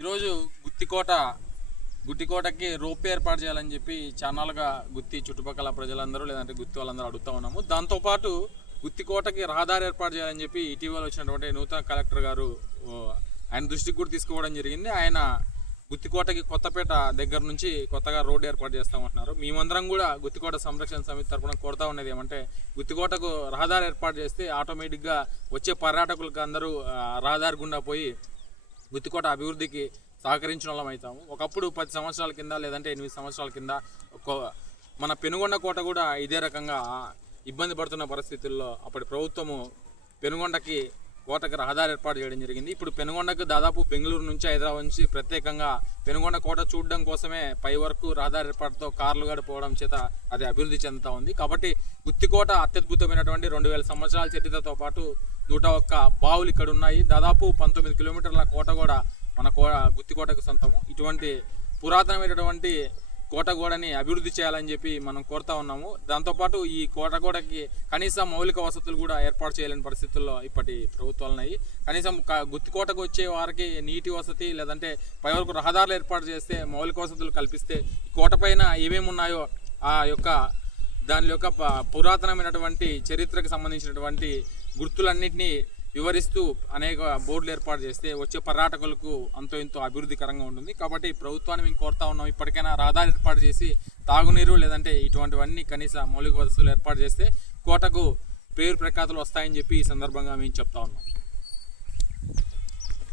ఈరోజు గుత్తికోటకి రోప్ ఏర్పాటు చేయాలని చెప్పి ఛానల్గా గుత్తి చుట్టుపక్కల ప్రజలందరూ లేదంటే గుత్తి వాళ్ళందరూ అడుగుతూ ఉన్నాము. దాంతోపాటు గుత్తికోటకి రహదారి ఏర్పాటు చేయాలని చెప్పి ఇటీవల వచ్చినటువంటి నూతన కలెక్టర్ గారు ఆయన దృష్టికి కూడా తీసుకోవడం జరిగింది. ఆయన గుత్తికోటకి కొత్తపేట దగ్గర నుంచి కొత్తగా రోడ్డు ఏర్పాటు చేస్తామంటున్నారు. మేమందరం కూడా గుత్తికోట సంరక్షణ సమితి తరఫున కోరుతా ఉన్నది ఏమంటే, గుత్తికోటకు రహదారి ఏర్పాటు చేస్తే ఆటోమేటిక్గా వచ్చే పర్యాటకులకు అందరూ రహదారి గుండా పోయి గుత్తికోట అభివృద్ధికి సహకరించిన వాళ్ళం అవుతాము. ఒకప్పుడు 10 సంవత్సరాల కింద లేదంటే 8 సంవత్సరాల కింద మన పెనుగొండ కోట కూడా ఇదే రకంగా ఇబ్బంది పడుతున్న పరిస్థితుల్లో అప్పటి ప్రభుత్వము పెనుగొండకి కోటకి రహదారి ఏర్పాటు చేయడం జరిగింది. ఇప్పుడు పెనుగొండకు దాదాపు బెంగళూరు నుంచి హైదరాబాద్ నుంచి ప్రత్యేకంగా పెనుగొండ కోట చూడడం కోసమే పై వరకు రహదారి ఏర్పాటుతో కార్లు గడిపోవడం చేత అది అభివృద్ధి చెందుతూ ఉంది. కాబట్టి గుత్తికోట అత్యద్భుతమైనటువంటి 2000 సంవత్సరాల చరిత్రతో పాటు 101 బావులు ఇక్కడ ఉన్నాయి. దాదాపు 19 కిలోమీటర్ల కోట కూడా మన గుత్తికోటకు సొంతము. ఇటువంటి పురాతనమైనటువంటి కోటగోడని అభివృద్ధి చేయాలని చెప్పి మనం కోరుతా ఉన్నాము. దాంతోపాటు ఈ కోటగోడకి కనీస మౌలిక వసతులు కూడా ఏర్పాటు చేయలేని పరిస్థితుల్లో ఇప్పటి ప్రభుత్వాలు ఉన్నాయి. కనీసం గుత్తికోటకు వచ్చే వారికి నీటి వసతి లేదంటే పై వరకు రహదారులు ఏర్పాటు చేస్తే, మౌలిక వసతులు కల్పిస్తే ఈ కోట పైన ఏమేమి ఉన్నాయో ఆ యొక్క దాని యొక్క పురాతనమైనటువంటి చరిత్రకు సంబంధించినటువంటి గుర్తులన్నింటినీ వివరిస్తూ అనేక బోర్డులు ఏర్పాటు చేస్తే వచ్చే పర్యాటకులకు అంతో ఇంతో అభివృద్ధికరంగా ఉంటుంది. కాబట్టి ప్రభుత్వాన్ని మేము కోరుతా ఉన్నాం, ఇప్పటికైనా రహదారి ఏర్పాటు చేసి తాగునీరు లేదంటే ఇటువంటివన్నీ కనీస మౌలిక వసతులు ఏర్పాటు చేస్తే కోటకు పేరు ప్రఖ్యాతులు వస్తాయని చెప్పి ఈ సందర్భంగా మేము చెప్తా ఉన్నాం.